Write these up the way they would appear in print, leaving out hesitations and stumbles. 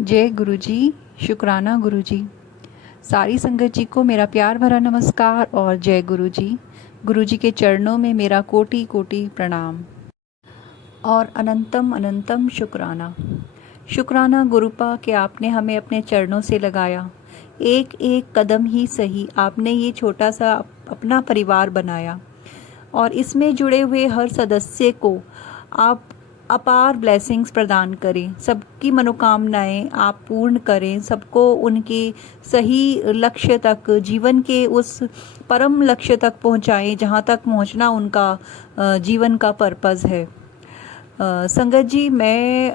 जय गुरु जी। शुक्राना गुरु जी। सारी संगत जी को मेरा प्यार भरा नमस्कार और जय गुरु जी। गुरु जी के चरणों में मेरा कोटि कोटि प्रणाम और अनंतम अनंतम शुक्राना। शुक्राना गुरुपा कि आपने हमें अपने चरणों से लगाया। एक एक कदम ही सही आपने ये छोटा सा अपना परिवार बनाया और इसमें जुड़े हुए हर सदस्य को आप अपार ब्लेसिंग्स प्रदान करें। सबकी मनोकामनाएं आप पूर्ण करें, सबको उनके सही लक्ष्य तक, जीवन के उस परम लक्ष्य तक पहुंचाएं जहां तक पहुंचना उनका जीवन का पर्पस है। संगत जी, मैं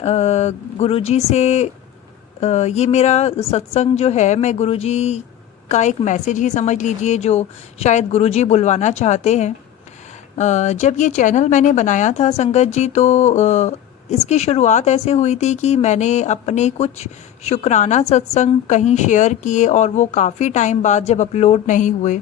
गुरुजी से ये मेरा सत्संग जो है, मैं गुरुजी का एक मैसेज ही समझ लीजिए जो शायद गुरुजी बुलवाना चाहते हैं। जब ये चैनल मैंने बनाया था संगत जी, तो इसकी शुरुआत ऐसे हुई थी कि मैंने अपने कुछ शुक्राना सत्संग कहीं शेयर किए और वो काफ़ी टाइम बाद जब अपलोड नहीं हुए,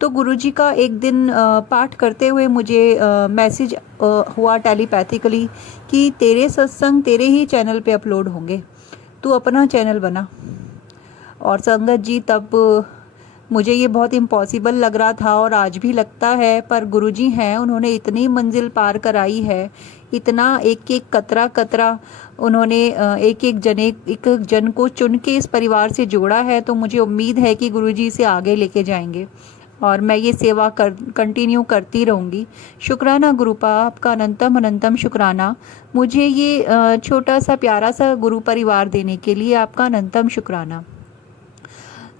तो गुरुजी का एक दिन पाठ करते हुए मुझे मैसेज हुआ टेलीपैथिकली कि तेरे सत्संग तेरे ही चैनल पे अपलोड होंगे, तू अपना चैनल बना। और संगत जी, तब मुझे ये बहुत इम्पॉसिबल लग रहा था और आज भी लगता है, पर गुरुजी हैं, उन्होंने इतनी मंजिल पार कराई है, इतना एक एक कतरा कतरा उन्होंने एक एक जन को चुन के इस परिवार से जोड़ा है। तो मुझे उम्मीद है कि गुरुजी इसे आगे लेके जाएंगे और मैं ये सेवा कंटिन्यू करती रहूँगी। शुक्राना गुरुपा, आपका अनंतम अनंतम शुक्राना। मुझे ये छोटा सा प्यारा सा गुरु परिवार देने के लिए आपका अनंतम शुक्राना।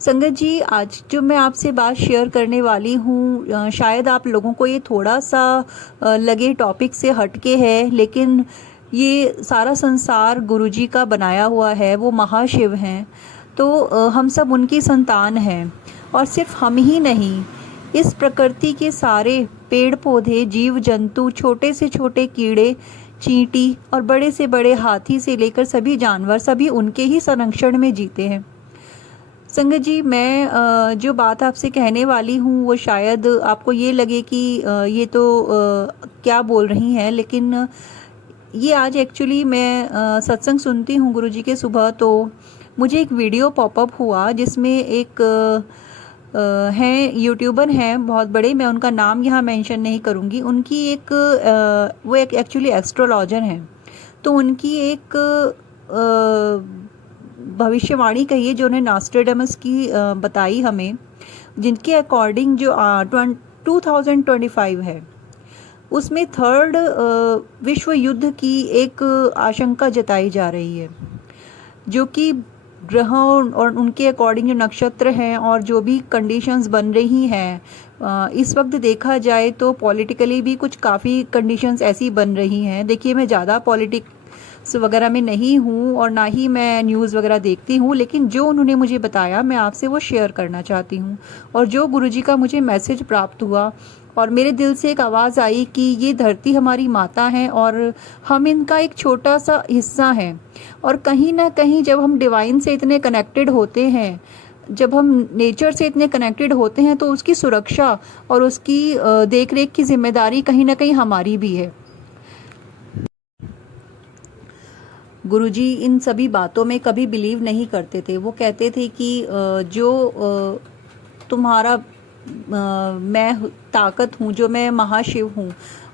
संगत जी, आज जो मैं आपसे बात शेयर करने वाली हूँ, शायद आप लोगों को ये थोड़ा सा लगे टॉपिक से हटके है, लेकिन ये सारा संसार गुरुजी का बनाया हुआ है। वो महाशिव हैं, तो हम सब उनकी संतान हैं। और सिर्फ हम ही नहीं, इस प्रकृति के सारे पेड़ पौधे, जीव जंतु, छोटे से छोटे कीड़े चींटी और बड़े से बड़े हाथी से लेकर सभी जानवर, सभी उनके ही संरक्षण में जीते हैं। संगत जी, मैं जो बात आपसे कहने वाली हूँ वो शायद आपको ये लगे कि ये तो क्या बोल रही हैं, लेकिन ये आज एक्चुअली मैं सत्संग सुनती हूँ गुरुजी के सुबह, तो मुझे एक वीडियो पॉपअप हुआ जिसमें एक हैं, यूट्यूबर हैं बहुत बड़े, मैं उनका नाम यहाँ मेंशन नहीं करूँगी। उनकी एक वो एक एक्चुअली एस्ट्रोलॉजर हैं, तो उनकी एक भविष्यवाणी कहिए जो उन्हें नॉस्ट्रेडमस की बताई हमें, जिनके अकॉर्डिंग जो 2025 है उसमें थर्ड विश्व युद्ध की एक आशंका जताई जा रही है, जो कि ग्रहों और उनके अकॉर्डिंग जो नक्षत्र हैं और जो भी कंडीशंस बन रही हैं, इस वक्त देखा जाए तो पॉलिटिकली भी कुछ काफ़ी कंडीशंस ऐसी बन रही हैं। देखिए, मैं ज़्यादा पॉलिटिक्स वगैरह में नहीं हूँ और ना ही मैं न्यूज़ वगैरह देखती हूँ, लेकिन जो उन्होंने मुझे बताया मैं आपसे वो शेयर करना चाहती हूँ। और जो गुरुजी का मुझे मैसेज प्राप्त हुआ और मेरे दिल से एक आवाज़ आई कि ये धरती हमारी माता है और हम इनका एक छोटा सा हिस्सा हैं। और कहीं ना कहीं जब हम डिवाइन से इतने कनेक्टेड होते हैं, जब हम नेचर से इतने कनेक्टेड होते हैं, तो उसकी सुरक्षा और उसकी देख रेख की जिम्मेदारी कहीं ना कहीं हमारी भी है। गुरुजी इन सभी बातों में कभी बिलीव नहीं करते थे। वो कहते थे कि जो तुम्हारा मैं ताकत हूँ, जो मैं महाशिव हूँ,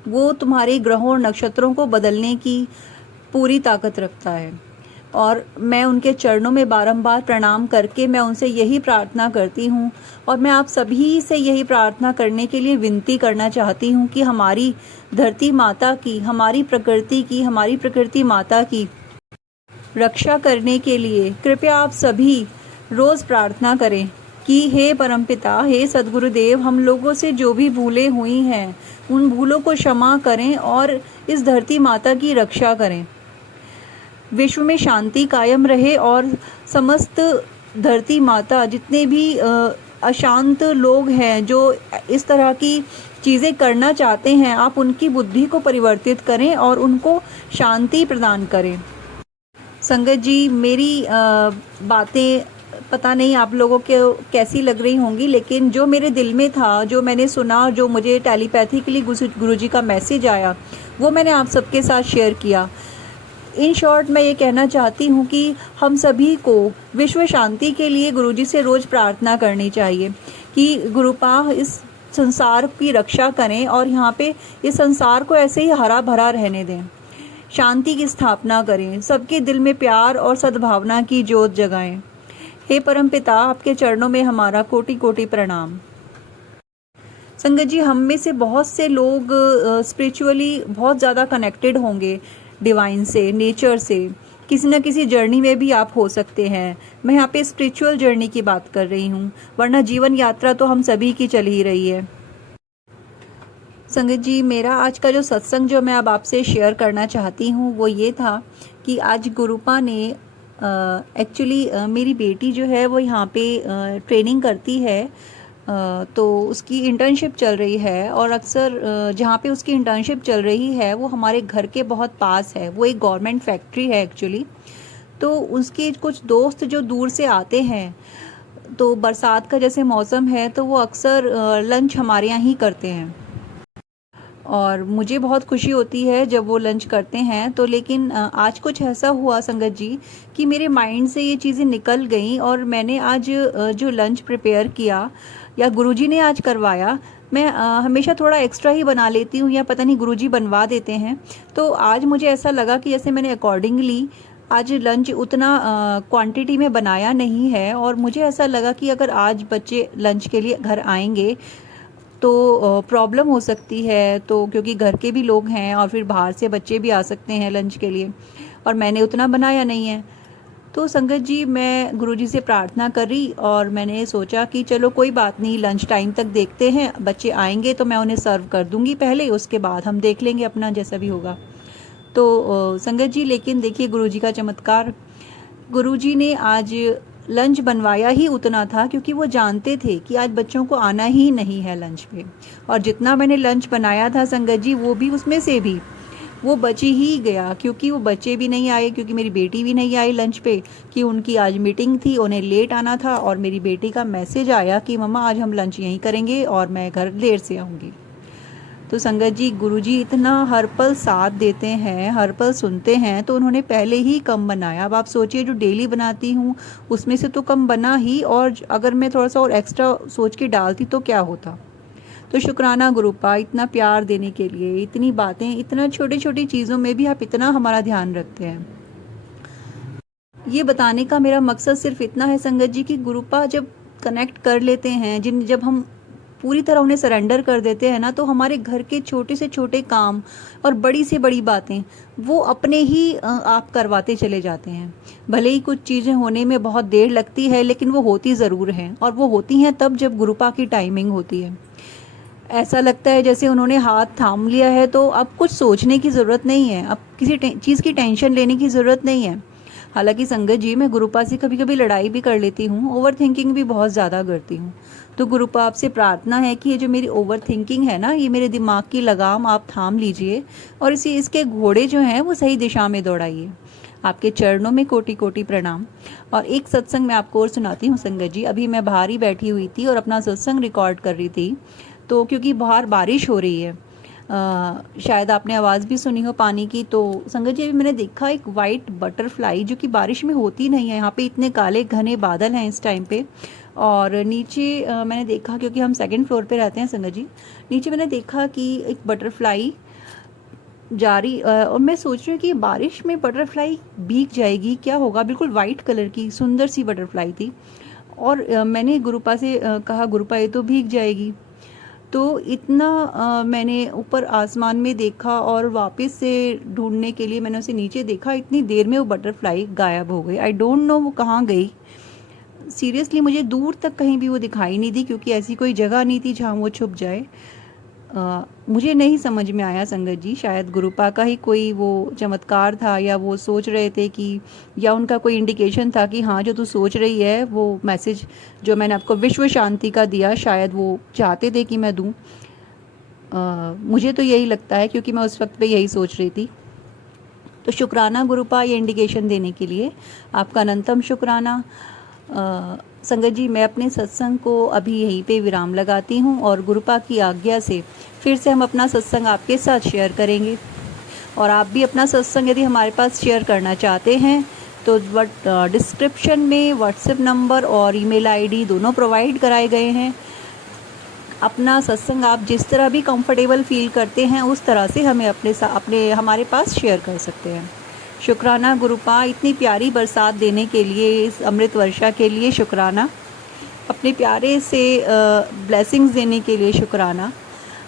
वो तुम्हारे ग्रहों और नक्षत्रों को बदलने की पूरी ताकत रखता है। और मैं उनके चरणों में बारंबार प्रणाम करके मैं उनसे यही प्रार्थना करती हूँ और मैं आप सभी से यही प्रार्थना करने के लिए विनती करना चाहती हूँ कि हमारी धरती माता की, हमारी प्रकृति की, हमारी प्रकृति माता की रक्षा करने के लिए कृपया आप सभी रोज़ प्रार्थना करें कि हे परमपिता, हे सद्गुरुदेव, हम लोगों से जो भी भूलें हुई हैं उन भूलों को क्षमा करें और इस धरती माता की रक्षा करें। विश्व में शांति कायम रहे और समस्त धरती माता, जितने भी अशांत लोग हैं जो इस तरह की चीज़ें करना चाहते हैं, आप उनकी बुद्धि को परिवर्तित करें और उनको शांति प्रदान करें। संगत जी, मेरी बातें पता नहीं आप लोगों के कैसी लग रही होंगी, लेकिन जो मेरे दिल में था, जो मैंने सुना, जो मुझे टेलीपैथिकली गुरुजी का मैसेज आया, वो मैंने आप सबके साथ शेयर किया। इन शॉर्ट मैं ये कहना चाहती हूँ कि हम सभी को विश्व शांति के लिए गुरुजी से रोज़ प्रार्थना करनी चाहिए कि गुरुपा इस संसार की रक्षा करें और यहाँ पे इस संसार को ऐसे ही हरा भरा रहने दें, शांति की स्थापना करें, सबके दिल में प्यार और सद्भावना की ज्योत जगाएं। हे परमपिता, आपके चरणों में हमारा कोटि कोटि प्रणाम। संगत जी, हम में से बहुत से लोग स्पिरिचुअली बहुत ज़्यादा कनेक्टेड होंगे डिवाइन से, नेचर से। किसी न किसी जर्नी में भी आप हो सकते हैं। मैं यहाँ पे स्पिरिचुअल जर्नी की बात कर रही हूँ, वरना जीवन यात्रा तो हम सभी की चल ही रही है। संगत जी, मेरा आज का जो सत्संग जो मैं अब आपसे शेयर करना चाहती हूँ वो ये था कि आज गुरुपा ने एक्चुअली मेरी बेटी जो है वो यहाँ पे ट्रेनिंग करती है, तो उसकी इंटर्नशिप चल रही है और अक्सर जहाँ पे उसकी इंटर्नशिप चल रही है वो हमारे घर के बहुत पास है। वो एक गवर्नमेंट फैक्ट्री है एक्चुअली। तो उसके कुछ दोस्त जो दूर से आते हैं, तो बरसात का जैसे मौसम है तो वो अक्सर लंच हमारे यहाँ ही करते हैं और मुझे बहुत खुशी होती है जब वो लंच करते हैं। तो लेकिन आज कुछ ऐसा हुआ संगत जी कि मेरे माइंड से ये चीज़ें निकल गईं और मैंने आज जो लंच प्रिपेयर किया या गुरुजी ने आज करवाया, मैं हमेशा थोड़ा एक्स्ट्रा ही बना लेती हूँ या पता नहीं गुरुजी बनवा देते हैं। तो आज मुझे ऐसा लगा कि जैसे मैंने अकॉर्डिंगली आज लंच उतना क्वांटिटी में बनाया नहीं है और मुझे ऐसा लगा कि अगर आज बच्चे लंच के लिए घर आएंगे तो प्रॉब्लम हो सकती है, तो क्योंकि घर के भी लोग हैं और फिर बाहर से बच्चे भी आ सकते हैं लंच के लिए और मैंने उतना बनाया नहीं है। तो संगत जी, मैं गुरुजी से प्रार्थना करी और मैंने सोचा कि चलो कोई बात नहीं, लंच टाइम तक देखते हैं, बच्चे आएंगे तो मैं उन्हें सर्व कर दूंगी पहले, उसके बाद हम देख लेंगे अपना जैसा भी होगा। तो संगत जी, लेकिन देखिए गुरुजी का चमत्कार, गुरुजी ने आज लंच बनवाया ही उतना था क्योंकि वो जानते थे कि आज बच्चों को आना ही नहीं है लंच पे। और जितना मैंने लंच बनाया था संगत जी, वो भी उसमें से भी वो बची ही गया क्योंकि वो बच्चे भी नहीं आए, क्योंकि मेरी बेटी भी नहीं आई लंच पे, कि उनकी आज मीटिंग थी, उन्हें लेट आना था और मेरी बेटी का मैसेज आया कि मम्मा आज हम लंच यहीं करेंगे और मैं घर देर से आऊँगी। तो संगत जी, गुरुजी इतना हर पल साथ देते हैं, हर पल सुनते हैं, तो उन्होंने पहले ही कम बनाया। अब आप सोचिए, जो डेली बनाती हूँ उसमें से तो कम बना ही, और अगर मैं थोड़ा सा और एक्स्ट्रा सोच के डालती तो क्या होता। तो शुक्राना गुरुपा, इतना प्यार देने के लिए, इतनी बातें, इतना छोटी छोटी चीज़ों में भी आप इतना हमारा ध्यान रखते हैं। ये बताने का मेरा मकसद सिर्फ इतना है संगत जी कि गुरुपा जब कनेक्ट कर लेते हैं, जब हम पूरी तरह उन्हें सरेंडर कर देते हैं ना, तो हमारे घर के छोटे से छोटे काम और बड़ी से बड़ी बातें वो अपने ही आप करवाते चले जाते हैं। भले ही कुछ चीज़ें होने में बहुत देर लगती है, लेकिन वो होती ज़रूर हैं, और वो होती हैं तब जब गुरुपा की टाइमिंग होती है। ऐसा लगता है जैसे उन्होंने हाथ थाम लिया है, तो अब कुछ सोचने की ज़रूरत नहीं है, अब किसी चीज़ की टेंशन लेने की ज़रूरत नहीं है। हालांकि संगत जी, मैं गुरुपा से कभी कभी लड़ाई भी कर लेती हूँ, ओवर थिंकिंग भी बहुत ज़्यादा करती हूँ। तो गुरुपा, आपसे प्रार्थना है कि ये जो मेरी ओवर थिंकिंग है ना, ये मेरे दिमाग की लगाम आप थाम लीजिए और इसके घोड़े जो हैं वो सही दिशा में दौड़ाइए। आपके चरणों में कोटि कोटि प्रणाम। और एक सत्संग मैं आपको और सुनाती हूँ संगत जी। अभी मैं बाहर ही बैठी हुई थी और अपना सत्संग रिकॉर्ड कर रही थी, तो क्योंकि बाहर बारिश हो रही है, शायद आपने आवाज़ भी सुनी हो पानी की। तो संगत जी, अभी मैंने देखा एक वाइट बटरफ्लाई, जो कि बारिश में होती नहीं है, यहाँ पे इतने काले घने बादल हैं इस टाइम पे। और नीचे मैंने देखा, क्योंकि हम सेकंड फ्लोर पे रहते हैं संगत जी, नीचे मैंने देखा कि एक बटरफ्लाई जा रही, और मैं सोच रही हूँ कि बारिश में बटरफ्लाई भीग जाएगी, क्या होगा। बिल्कुल वाइट कलर की सुंदर सी बटरफ्लाई थी, और मैंने गुरुपा से कहा, गुरुपा ये तो भीग जाएगी। तो इतना मैंने ऊपर आसमान में देखा और वापस से ढूंढने के लिए मैंने उसे नीचे देखा, इतनी देर में वो बटरफ्लाई गायब हो गई। आई डोंट नो वो कहाँ गई, सीरियसली मुझे दूर तक कहीं भी वो दिखाई नहीं दी, क्योंकि ऐसी कोई जगह नहीं थी जहाँ वो छुप जाए। मुझे नहीं समझ में आया संगत जी, शायद गुरुपा का ही कोई वो चमत्कार था, या वो सोच रहे थे कि, या उनका कोई इंडिकेशन था कि हाँ जो तू सोच रही है, वो मैसेज जो मैंने आपको विश्व शांति का दिया, शायद वो चाहते थे कि मैं दूँ। मुझे तो यही लगता है, क्योंकि मैं उस वक्त पे यही सोच रही थी। तो शुक्राना गुरुपा, ये इंडिकेशन देने के लिए आपका अनंतम शुक्राना। संगत जी, मैं अपने सत्संग को अभी यहीं पे विराम लगाती हूँ और गुरुपा की आज्ञा से फिर से हम अपना सत्संग आपके साथ शेयर करेंगे। और आप भी अपना सत्संग यदि हमारे पास शेयर करना चाहते हैं तो डिस्क्रिप्शन में व्हाट्सएप नंबर और ईमेल आईडी दोनों प्रोवाइड कराए गए हैं। अपना सत्संग आप जिस तरह भी कंफर्टेबल फील करते हैं उस तरह से हमें अपने हमारे पास शेयर कर सकते हैं। शुक्राना गुरुपा, इतनी प्यारी बरसात देने के लिए, इस अमृत वर्षा के लिए शुक्राना, अपने प्यारे से ब्लेसिंग्स देने के लिए शुक्राना।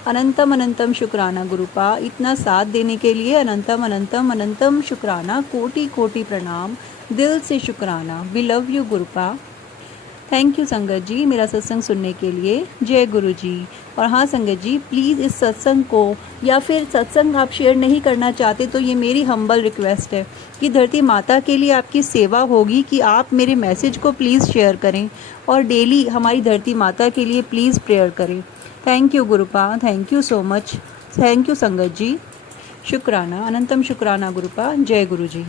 अनंतम अनंतम शुक्राना गुरुपा, इतना साथ देने के लिए अनंतम अनंतम अनंतम शुक्राना, कोटि कोटि प्रणाम, दिल से शुक्राना। We love you Gurupa. Thank you Sangat ji मेरा सत्संग सुनने के लिए। जय गुरु जी। और हाँ संगत जी, प्लीज़ इस सत्संग को, या फिर सत्संग आप शेयर नहीं करना चाहते तो ये मेरी हम्बल रिक्वेस्ट है कि धरती माता के लिए आपकी सेवा होगी कि आप मेरे मैसेज को प्लीज़ शेयर करें और डेली हमारी धरती माता के लिए प्लीज़ प्रेयर करें। Thank you Gurupa, thank you so much, thank you Sangat जी। शुक्राना, अनंतम शुक्राना गुरुपा। जय गुरु जी।